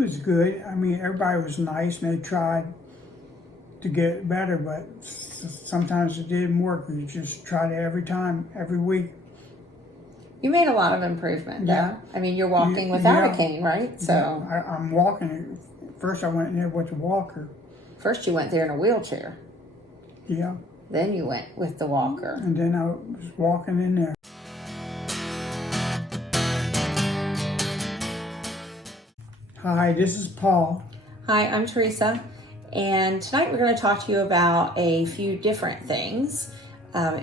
was good. I mean, everybody was nice and they tried to get it better, but sometimes it didn't work. You just tried it every time, every week. You made a lot of improvement, though. Yeah. I mean, you're walking without a cane, right? So yeah, I'm walking. First I went in there with the walker. First you went there in a wheelchair. Yeah. Then you went with the walker. And then I was walking in there. Hi, this is Paul. Hi, I'm Teresa. And tonight we're going to talk to you about a few different things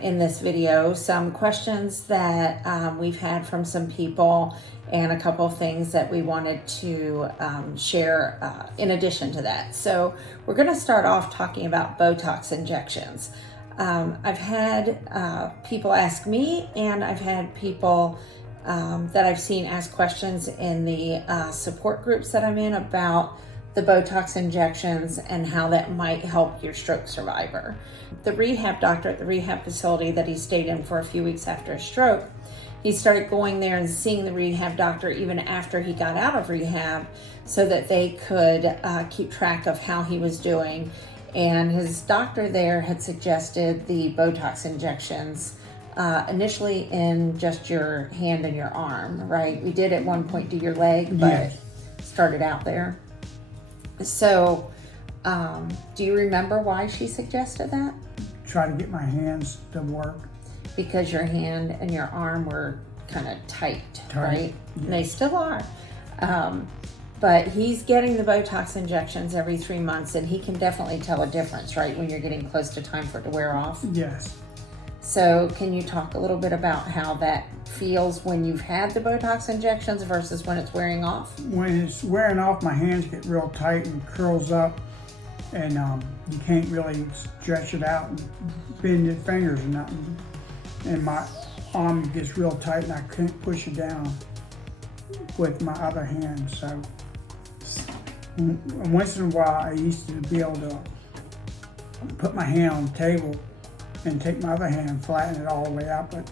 in this video. Some questions that we've had from some people and a couple of things that we wanted to share in addition to that. So we're going to start off talking about Botox injections. I've had people ask me, and I've had people that I've seen ask questions in the support groups that I'm in about the Botox injections and how that might help your stroke survivor. The rehab doctor at the rehab facility that he stayed in for a few weeks after a stroke, he started going there and seeing the rehab doctor even after he got out of rehab so that they could keep track of how he was doing. And his doctor there had suggested the Botox injections initially in just your hand and your arm, right? We did at one point do your leg, but Yes. started out there. So, do you remember why she suggested that? Try to get my hands to work. Because your hand and your arm were kind of tight, right? Yes. They still are. But he's getting the Botox injections every 3 months, and he can definitely tell a difference, right, when you're getting close to time for it to wear off. Yes. So can you talk a little bit about how that feels when you've had the Botox injections versus when it's wearing off? When it's wearing off, my hands get real tight and curls up, and you can't really stretch it out and bend your fingers or nothing. And my arm gets real tight and I can't push it down with my other hand. So once in a while I used to be able to put my hand on the table and take my other hand and flatten it all the way out, but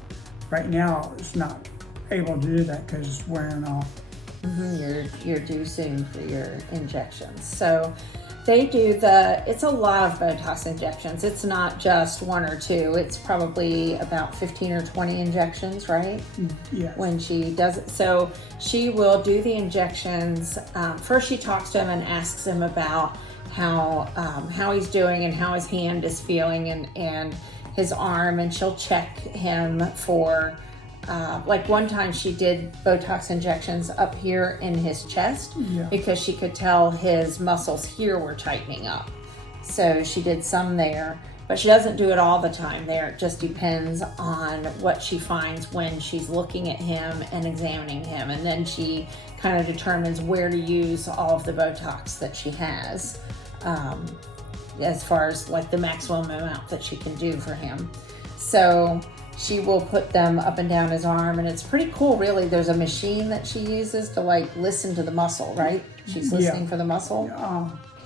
right now it's not able to do that because it's wearing off. You're due soon for your injections. So they do it's a lot of Botox injections. It's not just one or two. It's probably about 15 or 20 injections, right? Yes. When she does it. So she will do the injections. First she talks to him and asks him about how he's doing and how his hand is feeling and his arm, and she'll check him for like one time she did Botox injections up here in his chest because she could tell his muscles here were tightening up. So she did some there, but she doesn't do it all the time there. It just depends on what she finds when she's looking at him and examining him. And then she kind of determines where to use all of the Botox that she has, as far as like the maximum amount that she can do for him. So she will put them up and down his arm, and it's pretty cool, really. There's a machine that she uses to like listen to the muscle, right? She's listening for the muscle.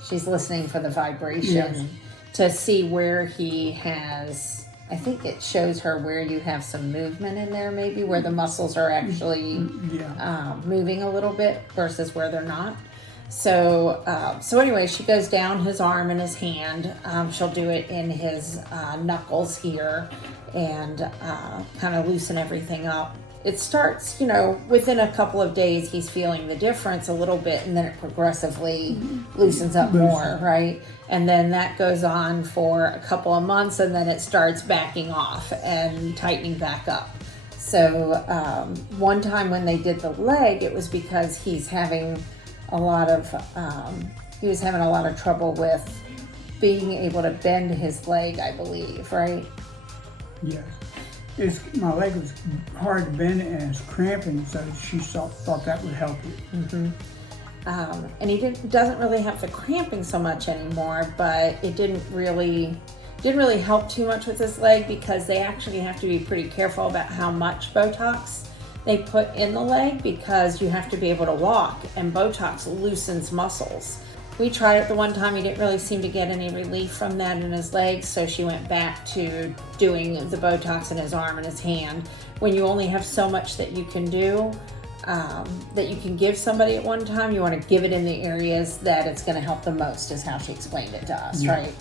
She's listening for the vibration to see where he has, I think it shows her where you have some movement in there, maybe where the muscles are actually moving a little bit versus where they're not. So anyway, she goes down his arm and his hand. She'll do it in his knuckles here and kind of loosen everything up. It starts, within a couple of days, he's feeling the difference a little bit, and then it progressively loosens up more, right? And then that goes on for a couple of months, and then it starts backing off and tightening back up. So one time when they did the leg, it was because he's having a lot of trouble with being able to bend his leg, I believe, right? Yes. My leg was hard to bend and it's cramping, so she thought that would help it. And he doesn't really have the cramping so much anymore, but it didn't really help too much with his leg because they actually have to be pretty careful about how much Botox they put in the leg because you have to be able to walk, and Botox loosens muscles. We tried it the one time. He didn't really seem to get any relief from that in his legs, so she went back to doing the Botox in his arm and his hand. When you only have so much that you can do, that you can give somebody at one time, you want to give it in the areas that it's going to help the most, is how she explained it to us, right?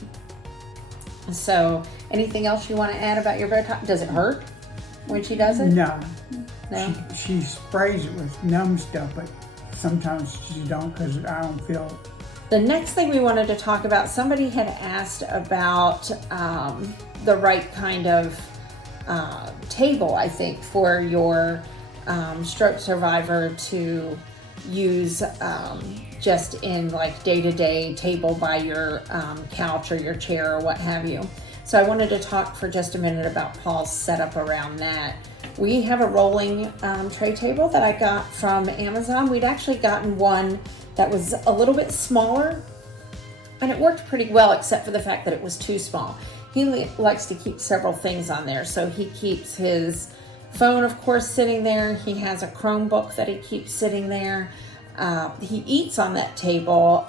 So, anything else you want to add about your Botox? Does it hurt when she does it? No. No? She sprays it with numb stuff, but sometimes she don't because I don't feel it. The next thing we wanted to talk about, somebody had asked about the right kind of table, I think, for your stroke survivor to use just in like day-to-day table by your couch or your chair or what have you. So I wanted to talk for just a minute about Paul's setup around that. We have a rolling tray table that I got from Amazon. We'd actually gotten one that was a little bit smaller, and it worked pretty well except for the fact that it was too small. He likes to keep several things on there, so he keeps his phone, of course, sitting there. He has a Chromebook that he keeps sitting there. He eats on that table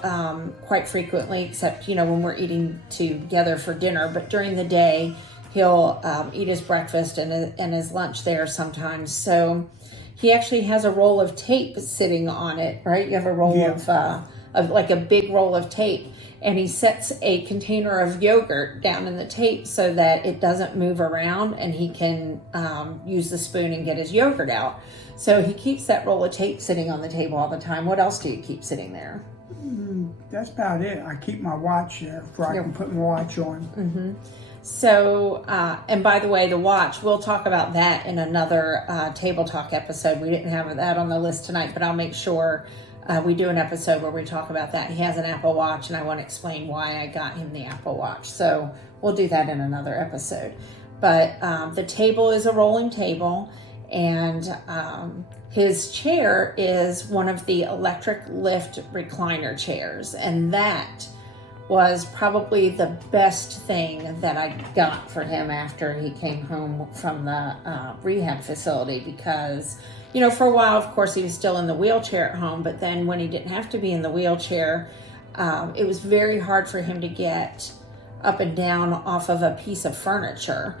quite frequently, except, when we're eating together for dinner. But during the day, he'll eat his breakfast and his lunch there sometimes. So he actually has a roll of tape sitting on it, right? You have a roll of like a big roll of tape. And he sets a container of yogurt down in the tape so that it doesn't move around, and he can use the spoon and get his yogurt out. So he keeps that roll of tape sitting on the table all the time. What else do you keep sitting there? That's about it. I keep my watch there so I can put my watch on. Mm-hmm. So, and by the way, the watch, we'll talk about that in another Table Talk episode. We didn't have that on the list tonight, but I'll make sure we do an episode where we talk about that. He has an Apple Watch, and I want to explain why I got him the Apple Watch. So we'll do that in another episode. But the table is a rolling table, and his chair is one of the electric lift recliner chairs. And that was probably the best thing that I got for him after he came home from the rehab facility, because for a while, of course, he was still in the wheelchair at home, but then when he didn't have to be in the wheelchair, it was very hard for him to get up and down off of a piece of furniture,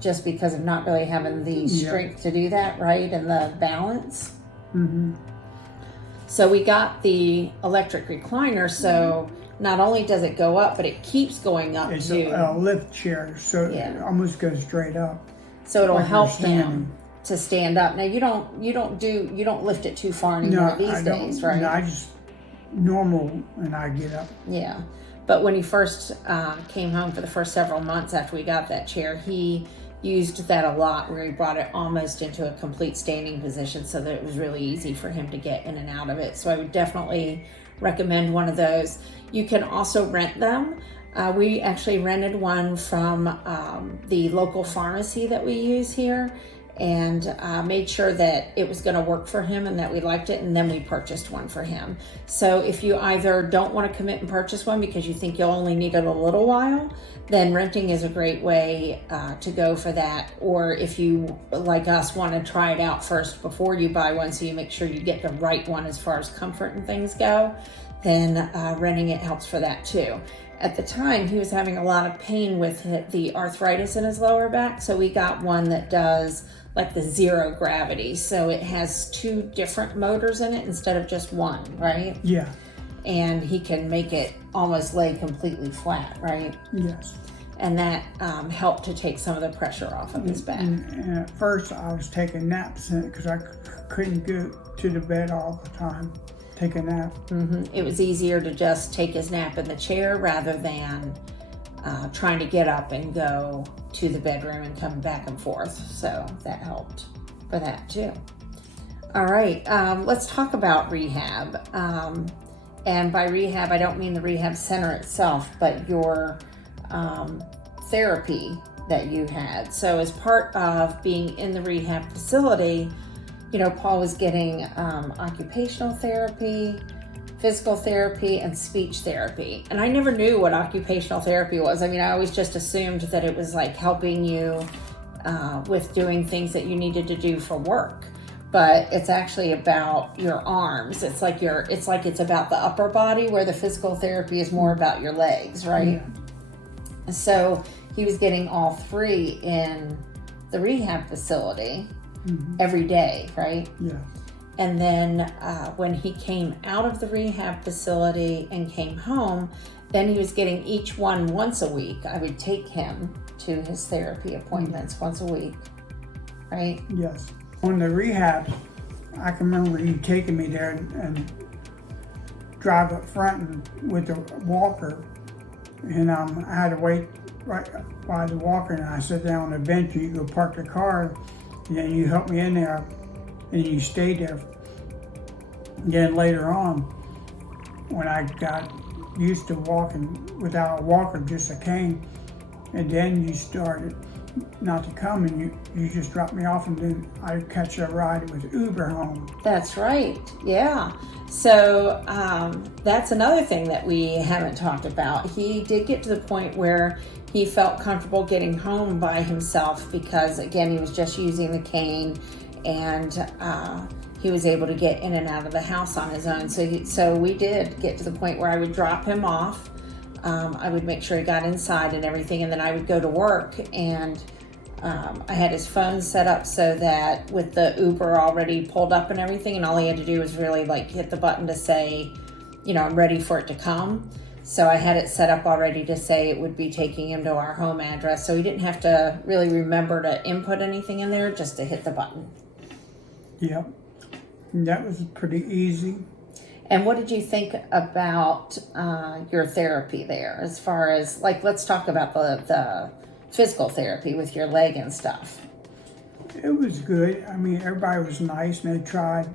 just because of not really having the strength to do that, right, and the balance. Mm-hmm. So we got the electric recliner, so not only does it go up, but it keeps going up It's too. a lift chair, so it almost goes straight up. So it'll like help you're standing. him to stand up. Now you don't lift it too far anymore these days, right? No, I just normal and I get up. Yeah, but when he first came home for the first several months after we got that chair, he used that a lot, where he brought it almost into a complete standing position so that it was really easy for him to get in and out of it. So I would definitely recommend one of those. You can also rent them. We actually rented one from the local pharmacy that we use here, and made sure that it was going to work for him and that we liked it, and then we purchased one for him. So if you either don't want to commit and purchase one because you think you'll only need it a little while, then renting is a great way to go for that. Or if you, like us, want to try it out first before you buy one, so you make sure you get the right one as far as comfort and things go, then renting it helps for that too. At the time, he was having a lot of pain with the arthritis in his lower back, so we got one that does like the zero gravity. So it has two different motors in it instead of just one, right? Yeah. And he can make it almost lay completely flat, right? Yes. And that helped to take some of the pressure off of his back. And at first, I was taking naps in it because I couldn't go to the bed all the time. Take a nap. Mm-hmm. It was easier to just take his nap in the chair rather than trying to get up and go to the bedroom and come back and forth. So that helped for that too. All right, let's talk about rehab. And by rehab, I don't mean the rehab center itself, but your therapy that you had. So as part of being in the rehab facility, Paul was getting occupational therapy, physical therapy, and speech therapy. And I never knew what occupational therapy was. I mean, I always just assumed that it was like helping you with doing things that you needed to do for work. But it's actually about your arms. It's about the upper body, where the physical therapy is more about your legs, right? Yeah. So he was getting all three in the rehab facility. Mm-hmm. Every day, right? Yeah. And then when he came out of the rehab facility and came home, then he was getting each one once a week. I would take him to his therapy appointments once a week, right? Yes. On the rehab, I can remember you taking me there and drive up front and with the walker, and I had to wait right by the walker, and I sit down on the bench, and you go park the car, and then you help me in there, and you stayed there. And then later on, when I got used to walking without a walker, just a cane, and then you started not to come, and you just dropped me off, and then I'd catch a ride with Uber home. That's right, yeah. So that's another thing that we haven't talked about. He did get to the point where he felt comfortable getting home by himself because, again, he was just using the cane, and he was able to get in and out of the house on his own. So we did get to the point where I would drop him off. I would make sure he got inside and everything, and then I would go to work, and I had his phone set up so that with the Uber already pulled up and everything, and all he had to do was really like hit the button to say, I'm ready for it to come. So I had it set up already to say it would be taking him to our home address. So he didn't have to really remember to input anything in there, just to hit the button. Yep. And that was pretty easy. And what did you think about your therapy there? As far as, like, let's talk about the physical therapy with your leg and stuff. It was good. I mean, everybody was nice, and they tried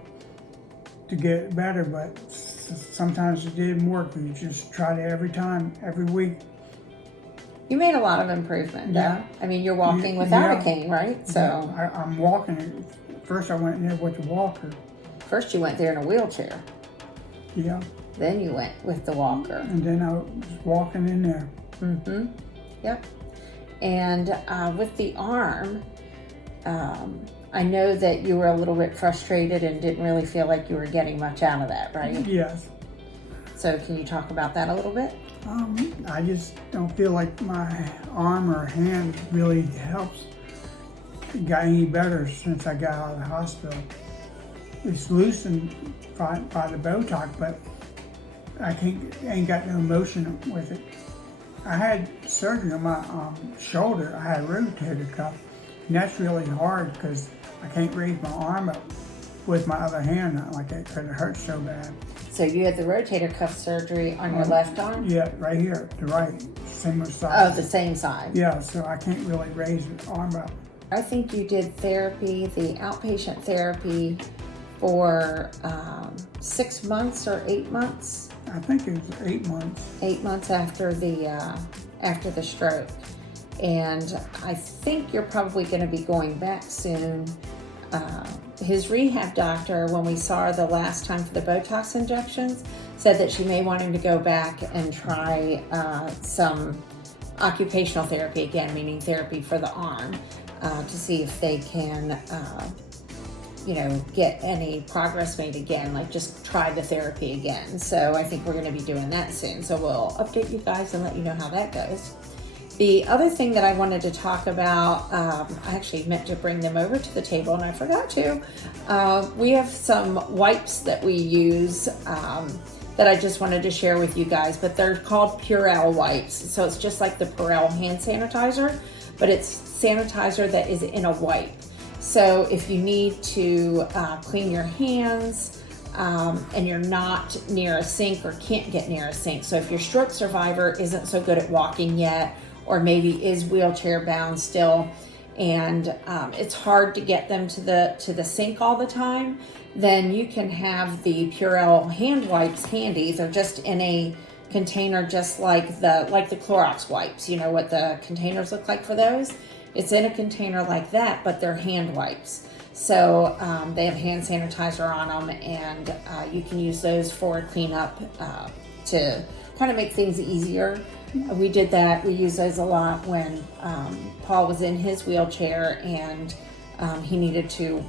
to get it better, but sometimes it didn't work. You just tried it every time, every week. You made a lot of improvement, though. Yeah. I mean, you're walking without a cane, right? So yeah, I'm walking. First, I went in there with the walker. First, you went there in a wheelchair. Yeah. Then you went with the walker. And then I was walking in there. Mm-hmm. Yep. And with the arm, I know that you were a little bit frustrated and didn't really feel like you were getting much out of that, right? Yes. So can you talk about that a little bit? I just don't feel like my arm or hand really helps. Got any better since I got out of the hospital. It's loosened by the Botox, but I ain't got no motion with it. I had surgery on my shoulder. I had a rotator cuff, and that's really hard because I can't raise my arm up with my other hand like that because it hurts so bad. So you had the rotator cuff surgery on your left arm? Yeah, right here, the right, same side. Oh, the same side. Yeah, so I can't really raise the arm up. I think you did therapy, the outpatient therapy, for 6 months or 8 months. I think it was 8 months. 8 months after the stroke, and I think you're probably going to be going back soon. His rehab doctor, when we saw her the last time for the Botox injections, said that she may want him to go back and try some occupational therapy again, meaning therapy for the arm, to see if they can get any progress made again, like just try the therapy again. So I think we're going to be doing that soon. So we'll update you guys and let you know how that goes. The other thing that I wanted to talk about, I actually meant to bring them over to the table and I forgot to. We have some wipes that we use that I just wanted to share with you guys, but they're called Purrel wipes. So it's just like the Purrel hand sanitizer, but it's sanitizer that is in a wipe. So if you need to clean your hands and you're not near a sink or can't get near a sink, so if your stroke survivor isn't so good at walking yet, or maybe is wheelchair bound still, and it's hard to get them to the sink all the time, then you can have the Purrel hand wipes handy. They're just in a container, just like the Clorox wipes. You know what the containers look like for those? It's in a container like that, but they're hand wipes. So they have hand sanitizer on them, and you can use those for cleanup to kind of make things easier. We did that. We used those a lot when Paul was in his wheelchair and he needed to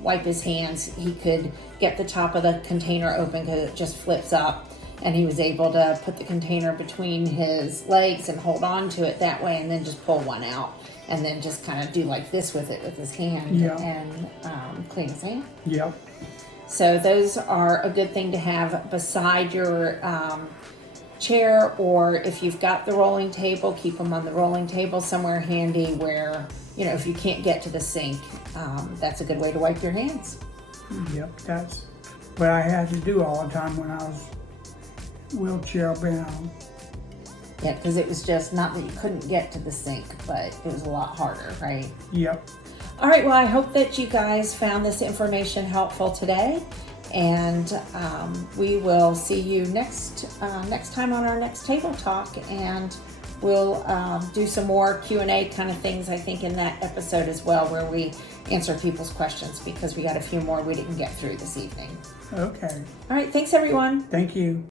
wipe his hands. He could get the top of the container open because it just flips up, and he was able to put the container between his legs and hold on to it that way, and then just pull one out and then just kind of do like this with it with his hand. Yeah. And clean his hand. Yep. So those are a good thing to have beside your chair, or if you've got the rolling table, keep them on the rolling table somewhere handy where, if you can't get to the sink, that's a good way to wipe your hands. Yep, that's what I had to do all the time when I was wheelchair bound. Yeah, because it was just not that you couldn't get to the sink, but it was a lot harder, right? Yep. All right, well, I hope that you guys found this information helpful today, and we will see you next time on our next table talk, and we'll do some more Q&A kind of things, I think, in that episode as well, where we answer people's questions, because we got a few more we didn't get through this evening. Okay. All right, thanks everyone. Thank you.